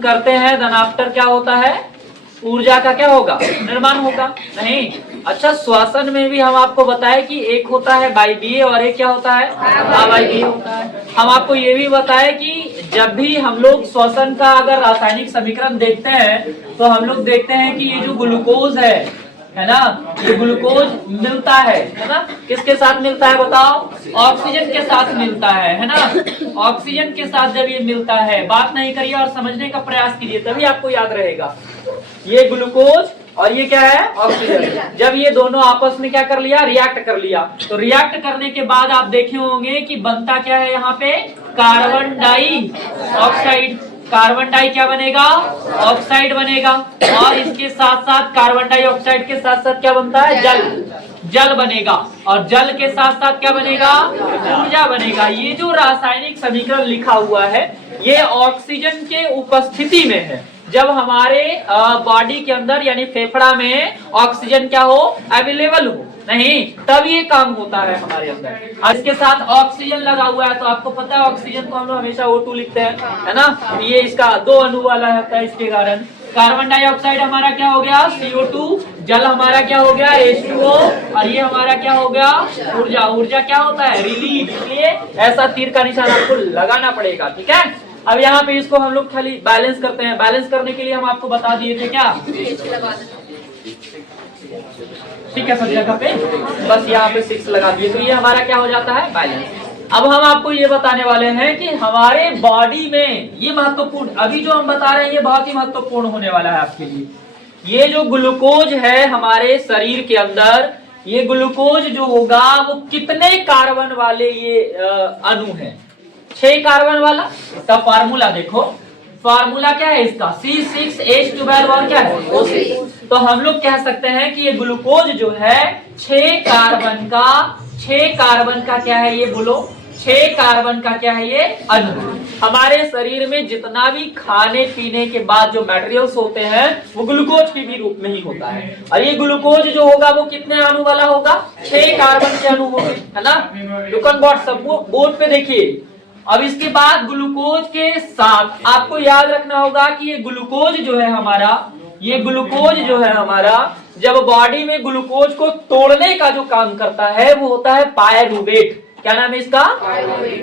करते हैं then after क्या होता है, ऊर्जा का क्या होगा, निर्माण होगा। नहीं, अच्छा श्वसन में भी हम आपको बताए कि एक होता है वायवीय और एक क्या होता है, अवायवीय होता है। हम आपको ये भी बताए कि जब भी हम लोग श्वसन का अगर रासायनिक समीकरण देखते हैं तो हम लोग देखते हैं कि ये जो ग्लूकोज है ना, ये ग्लूकोज मिलता है ना, किसके साथ मिलता है बताओ, ऑक्सीजन के साथ मिलता है ना। ऑक्सीजन के साथ जब ये मिलता है, बात नहीं करिए और समझने का प्रयास कीजिए तभी आपको याद रहेगा। ये ग्लूकोज और ये क्या है, ऑक्सीजन, जब ये दोनों आपस में क्या कर लिया, रिएक्ट कर लिया, तो रिएक्ट करने के बाद आप देखे होंगे कि बनता क्या है, यहाँ पे carbon dioxide. Carbon di क्या बनेगा, ऑक्साइड बनेगा, और इसके साथ साथ कार्बन डाइऑक्साइड के साथ साथ क्या बनता है, जल बनेगा, और जल के साथ साथ क्या बनेगा, ऊर्जा बनेगा। ये जो रासायनिक समीकरण लिखा हुआ है ये ऑक्सीजन के उपस्थिति में है। जब हमारे बॉडी के अंदर यानी फेफड़ा में ऑक्सीजन क्या हो, अवेलेबल हो, नहीं तब ये काम होता है हमारे अंदर। और इसके साथ ऑक्सीजन लगा हुआ है, तो आपको पता है ऑक्सीजन को हम लोग हमेशा O2 लिखते हैं, है ना। ये इसका 2 अणु वाला होता है, इसके कारण कार्बन डाइऑक्साइड हमारा क्या हो गया, CO2, जल हमारा क्या हो गया, H2O, और ये हमारा क्या हो गया, ऊर्जा। ऊर्जा क्या होता है, रिलीज। इसलिए ऐसा तीर का निशान आपको लगाना पड़ेगा, ठीक है। अब यहाँ पे इसको हम लोग खाली बैलेंस करते हैं। बैलेंस करने के लिए हम आपको बता दिए थे क्या, ठीक है, सब जगह पे बस यहाँ पे 6 लगा दिए, तो ये हमारा क्या हो जाता है, बैलेंस। अब हम आपको ये बताने वाले हैं कि हमारे बॉडी में ये महत्वपूर्ण, अभी जो हम बता रहे हैं ये बहुत ही महत्वपूर्ण होने वाला है आपके लिए। ये जो ग्लूकोज है हमारे शरीर के अंदर, ये ग्लूकोज जो होगा वो कितने कार्बन वाले ये अणु है, 6 कार्बन वाला। इसका फार्मूला देखो, फार्मूला क्या है इसका, C6H12 और क्या है, O6। तो हम लोग कह सकते हैं कि ये ग्लूकोज जो है 6 कार्बन का क्या है, ये बोलो 6 कार्बन का क्या है ये अणु। हमारे शरीर में जितना भी खाने पीने के बाद जो मटेरियल्स होते हैं वो ग्लूकोज के भी रूप में ही होता है, और ये ग्लूकोज जो होगा वो कितने अणु वाला होगा, 6 कार्बन के अणु होंगे, है ना। लुकन बोर्ड सब बोर्ड पे देखिए। अब इसके बाद ग्लूकोज के साथ आपको याद रखना होगा कि ये ग्लूकोज जो है हमारा, ये ग्लूकोज जो है हमारा जब बॉडी में ग्लूकोज को तोड़ने का जो काम करता है वो होता है पायरूवेट। क्या नाम है इसका,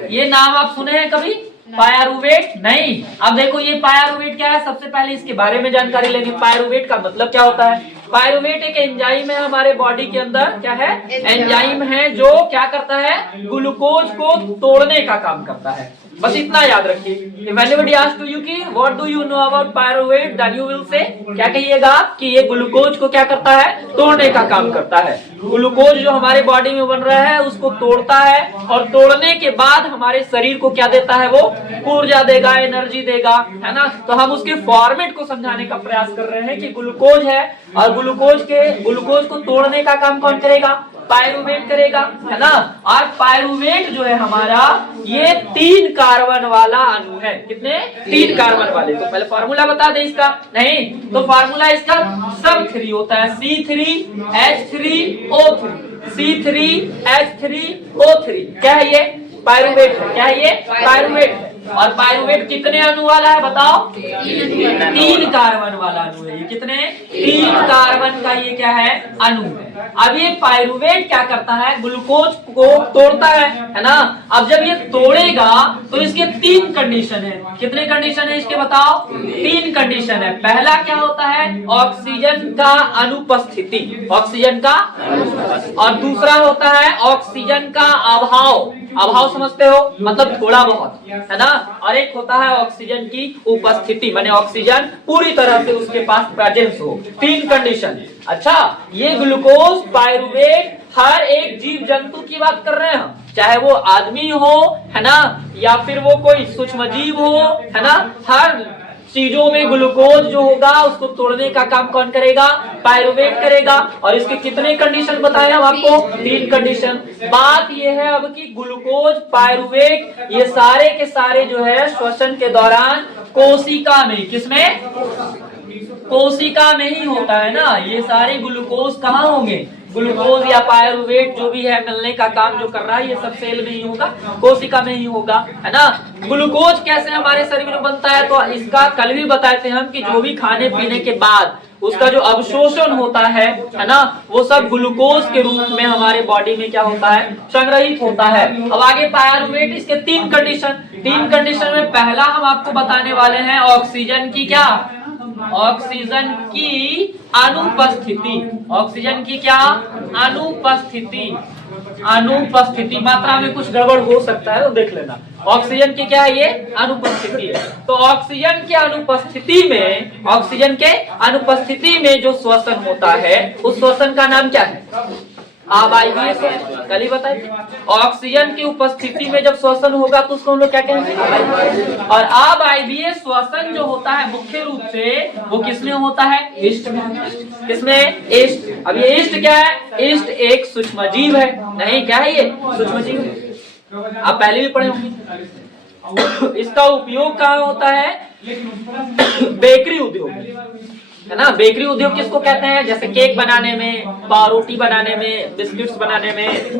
ये नाम आप सुने हैं कभी, पायरूवेट? नहीं। अब देखो ये पायरूवेट क्या है, सबसे पहले इसके बारे में जानकारी लेंगे। पायरूवेट का मतलब क्या होता है, पायरूवेट एक एंजाइम है हमारे बॉडी के अंदर, क्या है, एंजाइम है जो क्या करता है, ग्लूकोज को तोड़ने का काम करता है। बस इतना याद रखिए। If anybody asks to you कि what do you know about pyruvate, then you will say, क्या कहिएगा आप कि ये ग्लूकोज को क्या करता है, तोड़ने का काम करता है। ग्लूकोज जो हमारे बॉडी में बन रहा है उसको तोड़ता है, और तोड़ने के बाद हमारे शरीर को क्या देता है, वो ऊर्जा देगा, एनर्जी देगा, है ना। तो हम उसके फॉर्मेट को समझाने का प्रयास कर रहे हैं कि ग्लूकोज है, और ग्लूकोज को तोड़ने का काम कौन करेगा, पायरूवेट करेगा, है ना। और पायरूवेट जो है हमारा ये 3 कार्बन वाला अणु है। कितने, 3 कार्बन वाले। तो पहले फार्मूला बता दे इसका, नहीं तो फार्मूला इसका सब 3 होता है, C3H3O3, C3H3O3। क्या है ये, पायरूवेट है। क्या है ये, पायरूवेट है। और पायरूवेट कितने अणु वाला है बताओ, 3 कार्बन वाला अणु है। ये कितने, 3 कार्बन का ये क्या है, अणु है। अब ये पायरूवेट क्या करता है, ग्लूकोज को तोड़ता है ना। अब जब ये तोड़ेगा तो इसके 3 कंडीशन है। कितने कंडीशन है इसके बताओ, 3 कंडीशन है। पहला क्या होता है, ऑक्सीजन का अनुपस्थिति, ऑक्सीजन का, और दूसरा होता है ऑक्सीजन का अभाव। अभाव समझते हो, मतलब थोड़ा बहुत, है ना। और एक होता है ऑक्सीजन की उपस्थिति, माने ऑक्सीजन पूरी तरह से उसके पास प्रेजेंस हो। 3 कंडीशन। अच्छा, ये ग्लूकोज पायरूवेट हर एक जीव जंतु की बात कर रहे हैं हम, चाहे वो आदमी हो, है ना, या फिर वो कोई सूक्ष्म जीव हो, है ना। हर चीजों में ग्लूकोज जो होगा उसको तोड़ने का काम कौन करेगा, पायरूवेट करेगा। और इसके कितने कंडीशन बताए हम आपको, 3 कंडीशन। बात ये है अब कि ग्लूकोज, पायरूवेट ये सारे के सारे जो है श्वसन के दौरान कोशिका में, किसमें, कोशिका में ही होता है ना। ये सारे ग्लूकोज कहाँ होंगे, ग्लूकोज या पायरुवेट जो भी है मिलने का काम जो कर रहा है ये सब सेल में ही होगा, कोशिका में ही होगा, है ना। ग्लूकोज कैसे हमारे शरीर में बनता है, तो इसका कल भी बताए थे हम कि जो भी खाने पीने के बाद उसका जो अवशोषण होता है ना, वो सब ग्लूकोज के रूप में हमारे बॉडी में क्या होता है, संग्रहित होता है। अब आगे पायरुवेट, इसके तीन कंडीशन में पहला हम आपको बताने वाले हैं ऑक्सीजन की क्या, ऑक्सीजन की अनुपस्थिति, ऑक्सीजन की क्या अनुपस्थिति, मात्रा में कुछ गड़बड़ हो सकता है तो देख लेना। ऑक्सीजन की क्या है, ये अनुपस्थिति है। तो ऑक्सीजन के अनुपस्थिति में जो श्वसन होता है उस श्वसन का नाम क्या है, अवायवीय श्वसन। कल ही बताए थे, ऑक्सीजन की उपस्थिति में जब श्वसन होगा तो उसको हम लोग क्या कहेंगे, और अवायवीय श्वसन जो होता है मुख्य रूप से वो किसमें होता है, ईस्ट में। किसमें, ईस्ट। अब ये ईस्ट क्या है, ईस्ट एक सूक्ष्मजीव है, नहीं क्या है ये सूक्ष्मजीव, आप पहले भी पढ़े होंगे। इसका उपयोग कहाँ होता है, बेकरी उद्योग, है ना। बेकरी उद्योग किसको कहते हैं, जैसे केक बनाने में, पावरोटी बनाने में, बिस्किट्स बनाने में,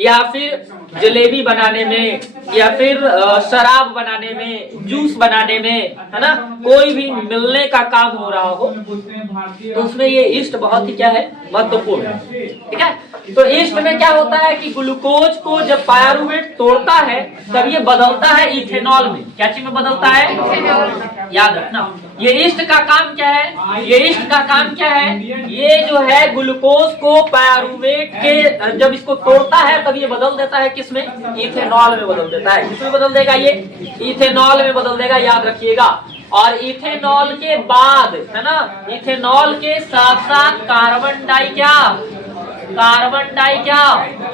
या फिर जलेबी बनाने में, या फिर शराब बनाने में, जूस बनाने में, है ना, कोई भी मिलने का काम हो रहा हो तो उसमें ये ईस्ट बहुत ही क्या है, महत्वपूर्ण है। ठीक है, तो ईस्ट में क्या होता है कि ग्लूकोज को जब पायरुवेट तोड़ता है तब ये बदलता है इथेनॉल में। क्या चीज में बदलता है, याद रखना। ये ईस्ट का काम क्या है, ये ईस्ट का काम क्या है, ये जो है ग्लूकोज को पायरुवेट के जब इसको तोड़ता है तब ये बदल देता है किसमें, इथेनॉल में बदल देता है। किसमें बदल देगा, ये इथेनॉल में बदल देगा, याद रखिएगा। और इथेनॉल के बाद, है ना, इथेनॉल के साथ साथ कार्बन डाई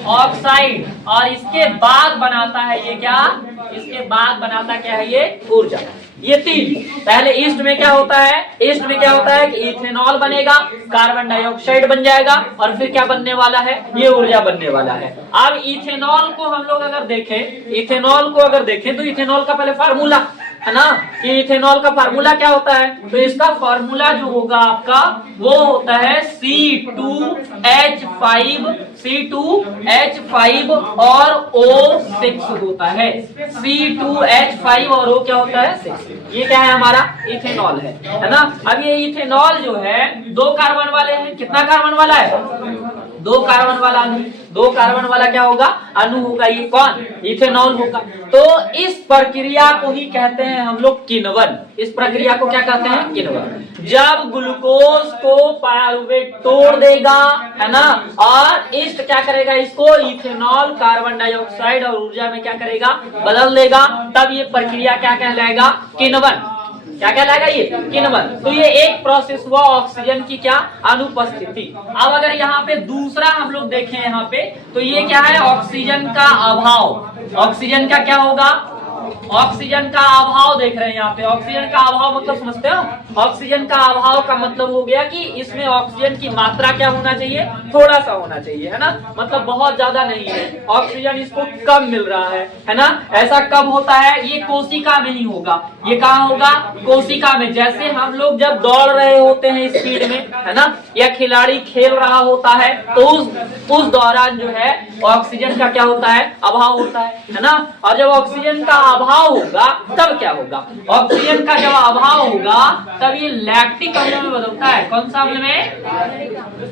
ऑक्साइड, और इसके बाद बनाता है ये क्या, इसके बाद बनाता क्या है, ये ऊर्जा। ये तीन, पहले ईस्ट में क्या होता है, ईस्ट में क्या होता है कि इथेनॉल बनेगा, कार्बन डाइऑक्साइड बन जाएगा, और फिर क्या बनने वाला है, ये ऊर्जा बनने वाला है। अब इथेनॉल को हम लोग अगर देखें, तो इथेनॉल का पहले फार्मूला, है ना, कि इथेनॉल का फार्मूला क्या होता है, तो इसका फार्मूला जो होगा आपका वो होता है C2H5 और O6 होता है। C2H5 और O क्या होता है, 6। ये क्या है, हमारा इथेनॉल है ना। अब ये इथेनॉल जो है 2 कार्बन वाले हैं, कितना कार्बन वाला है, 2 कार्बन वाला अणु। 2 कार्बन वाला क्या होगा, अणु होगा, ये कौन, इथेनॉल होगा। तो इस प्रक्रिया को ही कहते हैं हम लोग किण्वन। इस प्रक्रिया को क्या कहते हैं, किण्वन। जब ग्लूकोज को पायरुवेट तोड़ देगा, है ना, और ईस्ट क्या करेगा, इसको इथेनॉल, कार्बन डाइऑक्साइड और ऊर्जा में क्या करेगा, बदल देगा, तब ये प्रक्रिया क्या कहलाएगा, किण्वन। क्या कहलाएगा, ये किण्वन। तो ये एक प्रोसेस हुआ ऑक्सीजन की क्या, अनुपस्थिति। अब अगर यहाँ पे दूसरा हम लोग देखें यहाँ पे, तो ये क्या है, ऑक्सीजन का अभाव। ऑक्सीजन का क्या होगा, ऑक्सीजन का अभाव देख रहे हैं यहाँ पे। ऑक्सीजन का अभाव मतलब समझते हो, ऑक्सीजन का अभाव का मतलब हो गया कि इसमें ऑक्सीजन की मात्रा क्या होना चाहिए, थोड़ा सा होना चाहिए, है ना, मतलब बहुत ज्यादा नहीं है, ऑक्सीजन इसको कम मिल रहा है ना। ऐसा कब होता है, ये कोशिका में ही होगा। ये कहाँ होगा, कोशिका में। जैसे हम लोग जब दौड़ रहे होते हैं स्पीड में, है ना, या खिलाड़ी खेल रहा होता है, तो उस दौरान जो है ऑक्सीजन का क्या होता है, अभाव होता है ना। और जब ऑक्सीजन का अभाव होगा तब क्या होगा, ऑक्सीजन का जब अभाव होगा तब ये लैक्टिक अम्ल में बदलता है। कौन सा अम्ल में,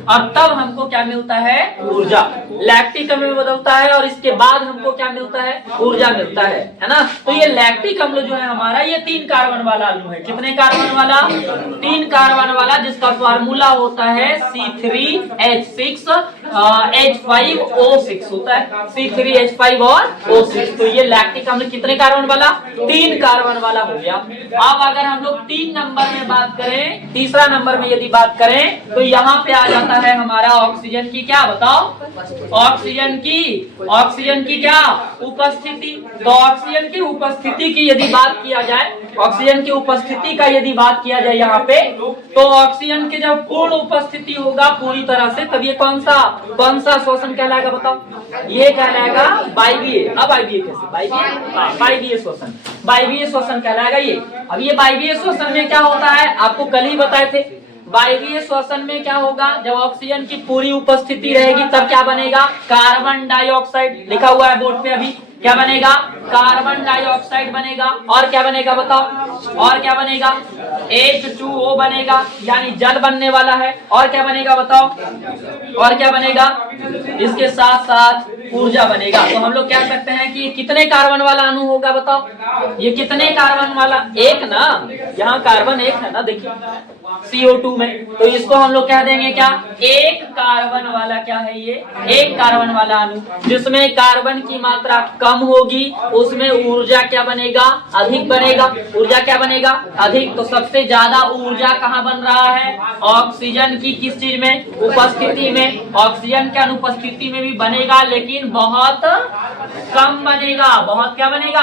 और तब हमको क्या मिलता है, ऊर्जा। लैक्टिक अम्ल में बदलता है और इसके बाद हमको क्या मिलता है, ऊर्जा मिलता है ना। तो ये लैक्टिक अम्ल जो है हमारा, ये 3 कार्बन वाला अणु है। कितने कार्बन वाला, 3 कार्बन वाला, जिसका फार्मूला होता है C3H6H5O6 होता है, C3H5 और O6। तो ये लैक्टिक अम्ल कितने कार्बन वाला, 3 कार्बन वाला हो गया। अब अगर हम लोग 3 नंबर में बात करें, तीसरा नंबर में यदि बात करें, तो यहाँ पे आ जाता है हमारा ऑक्सीजन की क्या, बताओ, ऑक्सीजन की क्या, उपस्थिति। तो ऑक्सीजन की उपस्थिति की यदि बात किया जाए, ऑक्सीजन की उपस्थिति का यदि बात किया जाए यहाँ पे, तो ऑक्सीजन की जब पूर्ण उपस्थिति होगा पूरी तरह से, तब ये कौन सा श्वसन कहलाएगा, बताओ, ये कहलाएगा वायवीय। अब वायवीय कैसे, वायवीय श्वसन कहलाएगा ये। अब ये वायवीय श्वसन में क्या होता है, आपको कल ही बताए थे, वायवीय श्वसन में क्या होगा, जब ऑक्सीजन की पूरी उपस्थिति रहेगी तब क्या बनेगा, कार्बन डाइऑक्साइड। लिखा हुआ है बोर्ड पे अभी, क्या बनेगा, कार्बन डाइऑक्साइड बनेगा। और क्या बनेगा बताओ, और क्या बनेगा, H2O बनेगा, यानी जल बनने वाला है। और क्या बनेगा बताओ, और क्या बनेगा, इसके साथ साथ ऊर्जा बनेगा। तो हम लोग कह सकते हैं कि ये कितने कार्बन वाला अणु होगा बताओ, ये कितने कार्बन वाला, एक ना, यहाँ कार्बन एक है ना, देखिए CO2 में, तो इसको हम लोग कह देंगे क्या, एक कार्बन वाला, क्या है ये, एक कार्बन वाला अणु। जिसमें कार्बन की मात्रा कम होगी उसमें ऊर्जा क्या बनेगा, अधिक बनेगा। ऊर्जा क्या बनेगा, अधिक। तो सबसे ज्यादा ऊर्जा कहाँ बन रहा है, ऑक्सीजन की किस चीज में, उपस्थिति में। ऑक्सीजन के अनुपस्थिति में भी बनेगा लेकिन बहुत कम बनेगा, बहुत क्या बनेगा,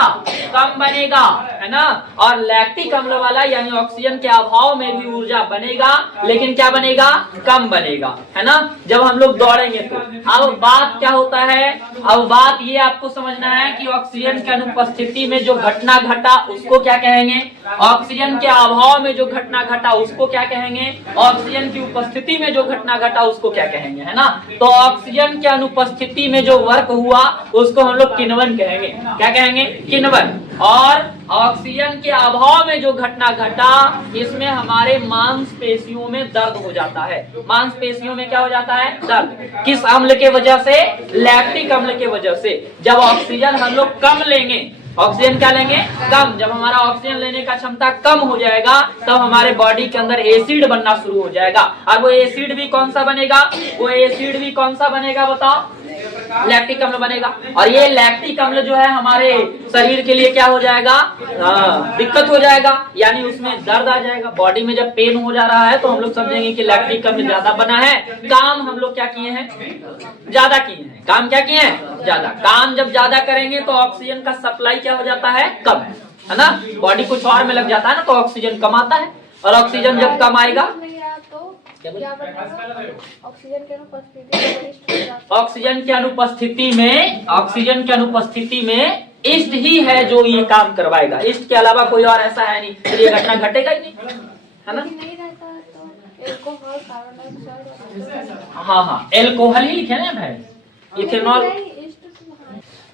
कम बनेगा, है ना। और लैक्टिक अम्ल वाला यानी ऑक्सीजन के अभाव में भी ऊर्जा बनेगा लेकिन क्या बनेगा, कम बनेगा, है ना। जब हम लोग दौड़ेंगे तो अब बात क्या होता है, अब बात ये आपको समझना है कि ऑक्सीजन के अनुपस्थिति में जो घटना घटा उसको क्या कहेंगे, ऑक्सीजन के अभाव में जो घटना घटा उसको क्या कहेंगे, ऑक्सीजन की उपस्थिति में जो घटना घटा उसको क्या कहेंगे, है ना। तो ऑक्सीजन के अनुपस्थिति में जो वर्क हुआ उसको हम लोग किण्वन कहेंगे। क्या कहेंगे, किण्वन। और ऑक्सीजन के अभाव में जो घटना घटा इसमें हमारे मांसपेशियों में दर्द हो जाता है। मांसपेशियों में क्या हो जाता है, दर्द। किस अम्ल के वजह से, लैक्टिक अम्ल के वजह से। जब ऑक्सीजन हम लोग कम लेंगे, ऑक्सीजन क्या लेंगे, कम, जब हमारा ऑक्सीजन लेने का क्षमता कम हो जाएगा तब हमारे बॉडी के अंदर एसिड बनना शुरू हो जाएगा। और वो एसिड भी कौन सा बनेगा, वो एसिड भी कौन सा बनेगा बताओ, लैक्टिक अम्ल बनेगा। और ये लैक्टिक अम्ल जो है हमारे शरीर के लिए क्या हो जाएगा, दिक्कत हो जाएगा, यानी उसमें दर्द आ जाएगा। बॉडी में जब पेन हो जा रहा है तो हम लोग समझेंगे कि लैक्टिक अम्ल ज्यादा बना है। काम हम लोग क्या किए हैं, ज्यादा किए हैं। काम क्या किए हैं, ज्यादा। काम जब ज्यादा करेंगे तो ऑक्सीजन का सप्लाई क्या हो जाता है, कम, है ना। बॉडी कुछ और में लग जाता है ना तो ऑक्सीजन कम आता है। और ऑक्सीजन जब कम आएगा ऑक्सीजन के अनुपस्थिति में, ऑक्सीजन के अनुपस्थिति में ईस्ट ही है जो ये काम करवाएगा। ईस्ट के अलावा कोई और ऐसा है नहीं, तो ये घटना घटेगा ही नहीं, है ना। हाँ हाँ, एल्कोहल ही लिखे ना भाई, इथेनॉल।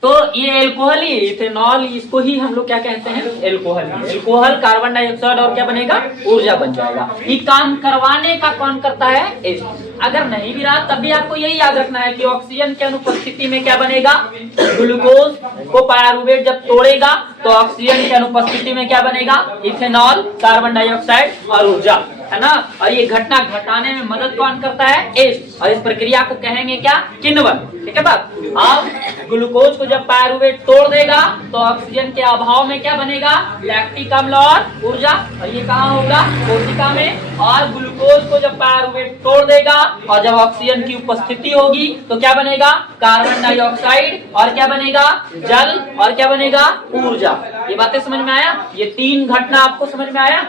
तो ये एल्कोहल ही, इथेनॉल, इसको ही हम लोग क्या कहते हैं, एल्कोहल। एल्कोहल कार्बन डाइऑक्साइड और क्या बनेगा, ऊर्जा बन जाएगा। ये काम करवाने का कौन करता है, एसिड। अगर नहीं भी रहा तब भी आपको यही याद रखना है कि ऑक्सीजन की अनुपस्थिति में क्या बनेगा, ग्लूकोज को पायरुवेट जब तोड़ेगा तो ऑक्सीजन की अनुपस्थिति में क्या बनेगा, इथेनॉल, कार्बन डाइऑक्साइड और ऊर्जा, है ना। और ये घटना घटाने में मदद कौन करता है, एसिड। और इस प्रक्रिया को कहेंगे क्या, किण्वन। ठीक है बात। अब ग्लूकोज को जब पायरुवेट तोड़ देगा तो ऑक्सीजन के अभाव में क्या बनेगा, लैक्टिक अम्ल और ऊर्जा। और ये कहाँ होगा, कोशिका में। और ग्लूकोज को जब पायरुवेट तोड़ देगा और जब ऑक्सीजन की उपस्थिति होगी तो क्या बनेगा, कार्बन डाइऑक्साइड और क्या बनेगा, जल और क्या बनेगा, ऊर्जा। ये बातें समझ में आया, ये तीन घटना आपको समझ में आया।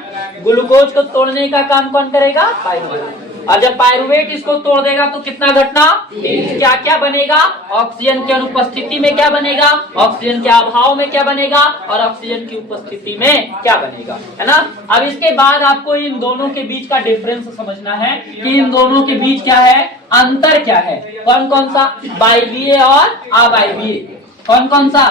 ग्लूकोज को तोड़ने का काम कौन करेगा, पायरुवेट। और जब पायरुवेट इसको तोड़ देगा तो कितना घटना, क्या क्या बनेगा, ऑक्सीजन की अनुपस्थिति में क्या बनेगा, ऑक्सीजन के अभाव में क्या बनेगा और ऑक्सीजन की उपस्थिति में क्या बनेगा, है ना। अब इसके बाद आपको इन दोनों के बीच का डिफरेंस समझना है कि इन दोनों के बीच क्या है, अंतर क्या है। कौन कौन सा, वायवीय और अवायवीय। कौन कौन सा,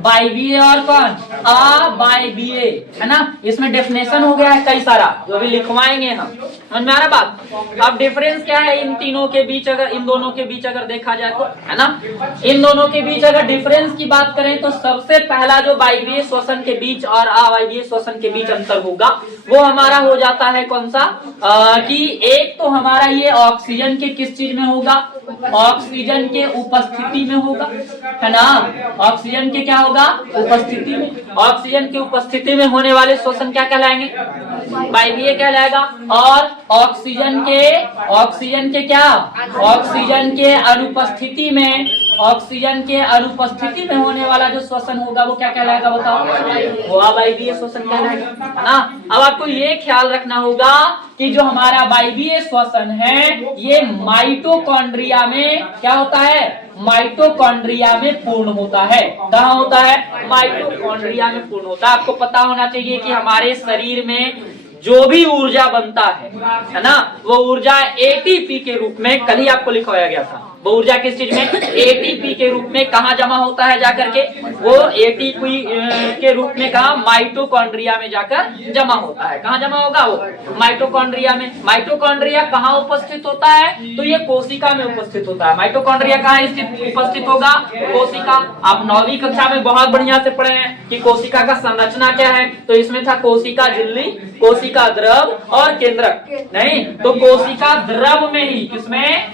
वायवीय और कौन, अवायवीय, है ना। इसमें डेफिनेशन हो गया है कई सारा, जो भी लिखवाएंगे हम, समझ में आ रहा बात। अब डिफरेंस क्या है इन तीनों के बीच, अगर इन दोनों के बीच अगर देखा जाए तो, है ना। इन दोनों के बीच अगर डिफरेंस की बात करें तो सबसे पहला जो वायवीय श्वसन के बीच और अवायवीय श्वसन के बीच अंतर होगा वो हमारा हो जाता है कौन सा, कि एक तो हमारा ये ऑक्सीजन के किस चीज में होगा, ऑक्सीजन के उपस्थिति में होगा, है ना। ऑक्सीजन के क्या होगा, उपस्थिति में। ऑक्सीजन की उपस्थिति में होने वाले श्वसन क्या कहलाएंगे, वायवीय कहलाएगा। और ऑक्सीजन के क्या, ऑक्सीजन के अनुपस्थिति में, ऑक्सीजन के अनुपस्थिति में होने वाला जो श्वसन होगा वो क्या कहलाएगा बताओ, वो अवायवीय श्वसन कहलाएगा, है ना। अब आपको ये ख्याल रखना होगा कि जो हमारा वायवीय श्वसन है ये माइटोकॉन्ड्रिया में क्या होता है, माइटोकॉन्ड्रिया में पूर्ण होता है। कहाँ होता है, माइटोकॉन्ड्रिया में पूर्ण होता है। आपको पता होना चाहिए कि हमारे शरीर में जो भी ऊर्जा बनता है ना, वो ऊर्जा एटीपी के रूप में, कल ही आपको लिखवाया गया था, वो ऊर्जा किस चीज में, एटीपी के रूप में कहाँ जमा होता है जाकर के, वो एटीपी के रूप में कहा, माइटोकॉन्ड्रिया में जाकर जमा होता है। कहाँ जमा होगा वो, माइटोकॉन्ड्रिया में। माइटोकॉन्ड्रिया कहाँ उपस्थित होता है, तो ये कोशिका में उपस्थित होता है। माइटोकॉन्ड्रिया कहाँ उपस्थित होगा, कोशिका। आप 9वीं कक्षा में बहुत बढ़िया से पढ़े हैं कि कोशिका का संरचना क्या है, तो इसमें था कोशिका झिल्ली, कोशिका द्रव और केंद्रक। नहीं तो कोशिका द्रव में ही, किसमें,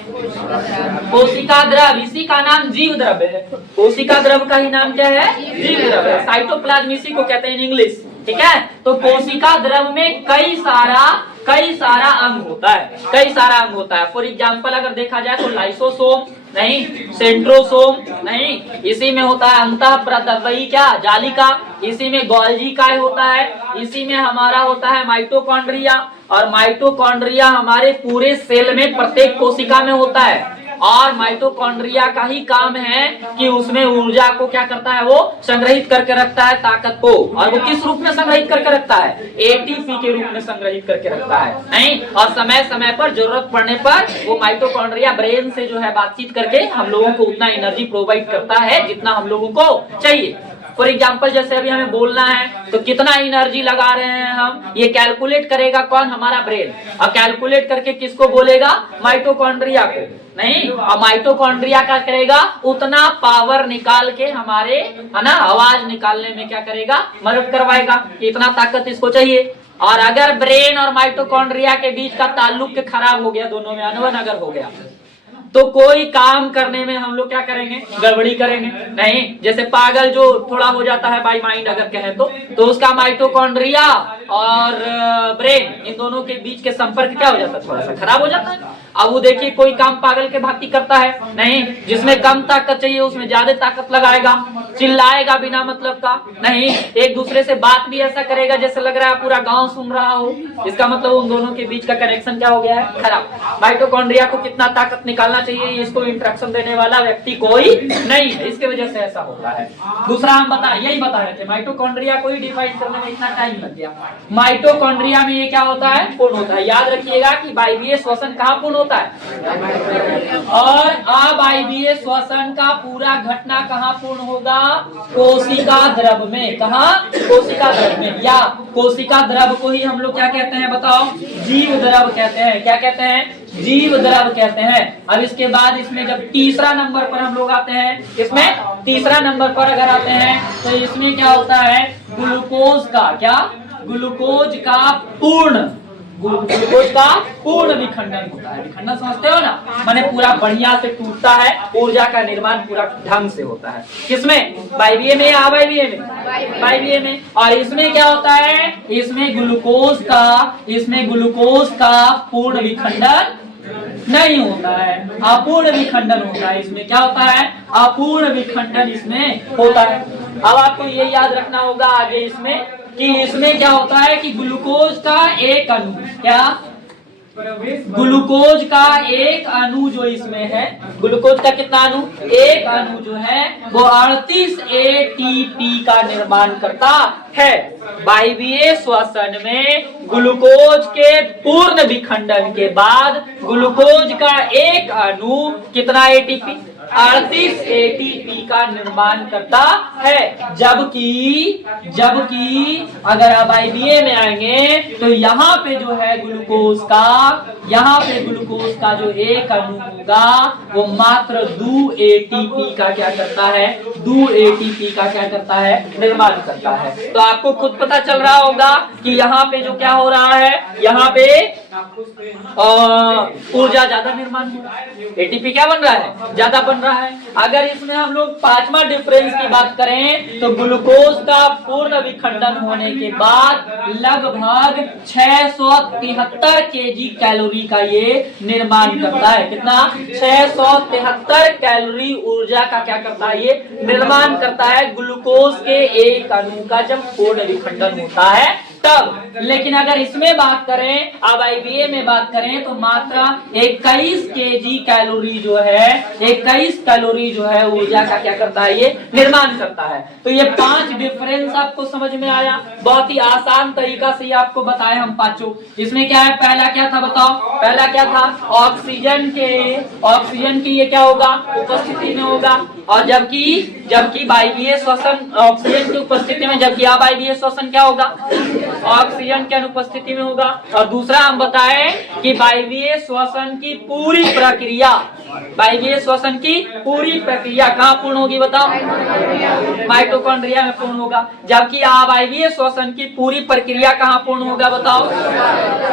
कोशिका द्रव, इसी का नाम जीव द्रव है। कोशिका द्रव का ही नाम क्या है, जीव द्रव है। साइटोप्लाज्म इसी को कहते हैं इन इंग्लिश, ठीक है। तो कोशिका द्रव में कई सारा अंग होता है, कई सारा अंग होता है। फॉर एग्जाम्पल अगर देखा जाए तो लाइसोसोम नहीं, सेंट्रोसोम नहीं, इसी में होता है अंतःप्रदवयी क्या, जालिका, इसी में गोल्जी काय होता है, इसी में हमारा होता है माइटोकॉन्ड्रिया। और माइटोकॉन्ड्रिया हमारे पूरे सेल में प्रत्येक कोशिका में होता है। और माइटोकॉन्ड्रिया का ही काम है कि उसमें ऊर्जा को क्या करता है, वो संग्रहित करके रखता है, ताकत को। और वो किस रूप में संग्रहित करके रखता है, एटीपी के रूप में संग्रहित करके रखता है। नहीं, और समय समय पर जरूरत पड़ने पर वो माइटोकॉन्ड्रिया ब्रेन से जो है बातचीत करके हम लोगों को उतना एनर्जी प्रोवाइड करता है जितना हम लोगों को चाहिए। फॉर एग्जाम्पल जैसे अभी हमें बोलना है तो कितना एनर्जी लगा रहे हैं हम, ये कैलकुलेट करेगा कौन, हमारा ब्रेन। और कैलकुलेट करके किसको बोलेगा, माइटोकॉन्ड्रिया को। नहीं, और माइटोकॉन्ड्रिया क्या करेगा, उतना पावर निकाल के हमारे, है ना, आवाज निकालने में क्या करेगा, मदद करवाएगा। इतना ताकत इसको चाहिए। और अगर ब्रेन और माइटोकॉन्ड्रिया के बीच का ताल्लुक खराब हो गया, दोनों में अनबन अगर हो गया, तो कोई काम करने में हम लोग क्या करेंगे, गड़बड़ी करेंगे। नहीं, जैसे पागल जो थोड़ा हो जाता है बाई माइंड अगर कहें तो उसका माइटोकॉन्ड्रिया और ब्रेन, इन दोनों के बीच के संपर्क क्या हो जाता है, थोड़ा सा खराब हो जाता है। अब वो देखिए कोई काम पागल के भांति करता है, नहीं, जिसमें कम ताकत चाहिए उसमें ज्यादा ताकत लगाएगा, चिल्लाएगा बिना मतलब का, नहीं, एक दूसरे से बात भी ऐसा करेगा जैसे लग रहा है पूरा गांव सुन रहा हो। इसका मतलब उन दोनों के बीच का कनेक्शन क्या हो गया है, खराब। माइटोकॉन्ड्रिया को कितना ताकत निकालना चाहिए, इसको इंस्ट्रक्शन देने वाला व्यक्ति कोई नहीं है, इसके वजह से ऐसा होता है। दूसरा हम यही बता रहे थे, माइटोकॉन्ड्रिया को ही डिफाइन करने में इतना टाइम लग गया। माइटोकॉन्ड्रिया में ये क्या होता है, पूर्ण होता है। याद रखिएगा कि वायवीय श्वसन कहाँ पूर्ण होता है, और अवायवीय श्वसन का पूरा घटना कहाँ पूर्ण होगा, कोशिका द्रव में। कहाँ, कोशिका द्रव में। या कोशिका द्रव को ही हम लोग क्या कहते हैं बताओ, जीव द्रव कहते हैं। क्या कहते हैं, जीव द्रव कहते हैं। अब इसके बाद इसमें जब तीसरा नंबर पर हम लोग आते हैं, इसमें तीसरा नंबर पर अगर आते हैं तो इसमें क्या होता है, ग्लूकोज का क्या, ग्लूकोज का पूर्ण विखंडन होता है। विखंडन समझते हो ना, माने पूरा बढ़िया से टूटता है, ऊर्जा का निर्माण पूरा ढंग से होता है। किसमें, वायवीय में या अवायवीय में, वायवीय में। और इसमें क्या होता है, इसमें ग्लूकोज का पूर्ण विखंडन नहीं होता है, अपूर्ण विखंडन होता है। इसमें क्या होता है, अपूर्ण विखंडन इसमें होता है। अब आपको ये याद रखना होगा आगे इसमें कि इसमें क्या होता है कि ग्लूकोज का एक अणु, क्या, ग्लूकोज का एक अणु जो इसमें है, ग्लूकोज का कितना अणु, एक अणु जो है वो 38 एटीपी का निर्माण करता है। वायवीय श्वसन में ग्लूकोज के पूर्ण विखंडन के बाद ग्लूकोज का एक अणु कितना एटीपी, 38 एटीपी का निर्माण करता है। जबकि अगर अवायवीय में आएंगे तो यहाँ पे जो है ग्लूकोज का जो एक अणु होगा वो मात्र 2 एटीपी का क्या करता है, 2 एटीपी का क्या करता है, निर्माण करता है। तो आपको खुद पता चल रहा होगा कि यहाँ पे जो क्या हो रहा है, यहाँ पे ऊर्जा ज्यादा निर्माण हो रहा है, एटीपी क्या बन रहा है, ज्यादा बन रहा है। अगर इसमें हम लोग पांचवा डिफरेंस की बात करें तो ग्लूकोज का पूर्ण विखंडन होने के बाद लगभग 673 केजी कैलोरी का ये निर्माण करता है। कितना, 673 कैलोरी ऊर्जा का क्या करता है, ये निर्माण करता है ग्लूकोज के एक अणु का जब पूर्ण विखंडन होता है तब। लेकिन अगर इसमें बात करें, अब IBA में बात करें तो मात्रा 21 kg कैलोरी जो है, 21 कैलोरी जो है ऊर्जा का क्या करता है, ये निर्माण करता है। तो ये 5 डिफरेंस आपको समझ में आया। बहुत ही आसान तरीका से आपको बताए हम पांचों। इसमें क्या है, पहला क्या था बताओ, पहला क्या था, ऑक्सीजन की ये क्या होगा, उपस्थिति में होगा। और जबकि वायवीय श्वसन ऑक्सीजन की उपस्थिति में, जबकि अवायवीय श्वसन क्या होगा, ऑक्सीजन के अनुपस्थिति में होगा। और दूसरा हम बताएं कि वायवीय श्वसन की पूरी प्रक्रिया, वायवीय श्वसन की पूरी प्रक्रिया कहाँ पूर्ण होगी बताओ, माइटोकॉन्ड्रिया में पूर्ण होगा। जबकि अवायवीय श्वसन की पूरी प्रक्रिया कहाँ पूर्ण होगा बताओ,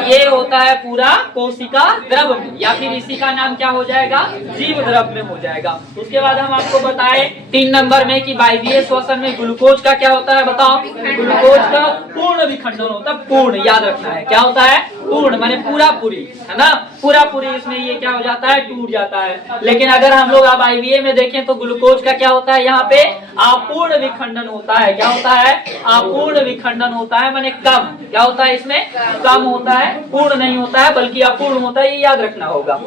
ये होता है पूरा कोशिका द्रव में, या फिर इसी का नाम क्या हो जाएगा, जीव द्रव में हो जाएगा। उसके बाद हम आपको बताए 3 नंबर में कि वायवीय श्वसन में ग्लूकोज का क्या होता है बताओ, ग्लूकोज का पूर्ण विखंडन होता है। पूर्ण याद रखना है, क्या होता है, पूर्ण माने पूरा पूरी, है ना, पूरा पूरी इसमें ये क्या हो जाता है, टूट जाता है। लेकिन अगर हम लोग अब IBA में देखें तो ग्लूकोज का क्या होता है, यहाँ पे अपूर्ण विखंडन होता है। क्या होता है, अपूर्ण विखंडन होता है, माने कम, क्या होता है इसमें, कम होता है, पूर्ण नहीं होता है बल्कि अपूर्ण होता है, ये याद रखना होगा।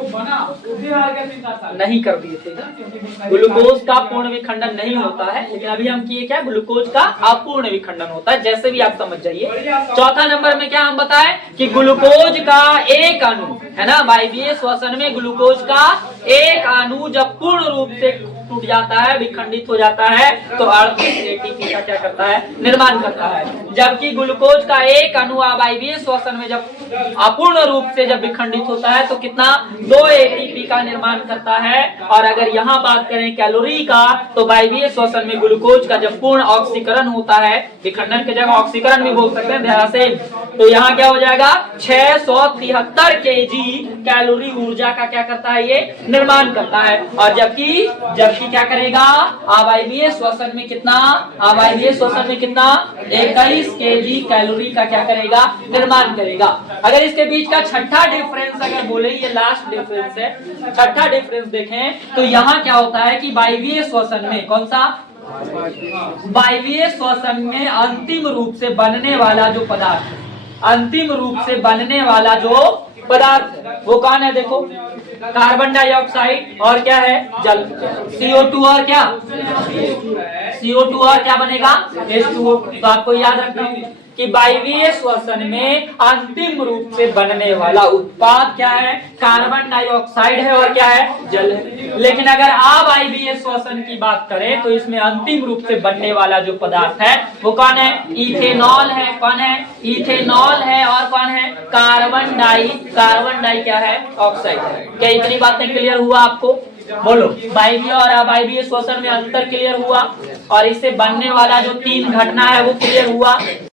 नहीं कर दिए थे, ग्लूकोज का पूर्ण विखंडन नहीं होता है, लेकिन अभी हम किए क्या, ग्लूकोज का अपूर्ण विखंडन होता है, जैसे भी आप समझ जाइए। चौथा नंबर में क्या हम बताएं कि ग्लूकोज का एक अणु, है ना, वायवीय श्वसन में ग्लूकोज का एक अणु जब पूर्ण रूप से टूट जाता है, विखंडित हो जाता है, तो 38 ATP का क्या करता है, निर्माण करता है। जबकि ग्लूकोज का एक अणु वायवीय श्वसन में जब अपूर्ण रूप से जब विखंडित होता है तो कितना, 2 ATP का निर्माण करता है। और अगर यहाँ बात करें कैलोरी का, तो वायवीय श्वसन में ग्लूकोज का जब पूर्ण ऑक्सीकरण होता है, विखंडन की जगह ऑक्सीकरण भी बोल सकते हैं ध्यान से, तो यहाँ क्या हो जाएगा, 673 kg कैलोरी ऊर्जा का क्या करता है, ये निर्माण करता है। और जबकि क्या करेगा, अवायवीय श्वसन में कितना, अवायवीय श्वसन में कितना, 21 kg कैलोरी का क्या करेगा, निर्माण करेगा। अगर इसके बीच का छठा डिफरेंस अगर बोले, ये लास्ट डिफरेंस है, छठा डिफरेंस देखें तो यहाँ क्या होता है कि वायवीय श्वसन में, कौन सा, वायवीय श्वसन में अंतिम रूप से बनने वाला जो पदार्थ, अंतिम रूप से बनने वाला जो पदार्थ वो कौन है, देखो, कार्बन डाइऑक्साइड और क्या है, जल, CO2 और क्या, CO2 और क्या बनेगा, H2O। तो आपको याद रखना है कि वायवीय श्वसन में अंतिम रूप से बनने वाला उत्पाद क्या है, कार्बन डाइऑक्साइड है और क्या है, जल है। लेकिन अगर अवायवीय श्वसन की बात करें तो इसमें अंतिम रूप से बनने वाला जो पदार्थ है वो कौन है, इथेनॉल है। कौन है, इथेनॉल है। और कौन है, कार्बन डाई क्या है, ऑक्साइड है। क्या इतनी बातें क्लियर हुआ आपको, बोलो, वायवीय और अवायवीय श्वसन में अंतर क्लियर हुआ, और इससे बनने वाला जो 3 घटना है वो क्लियर हुआ।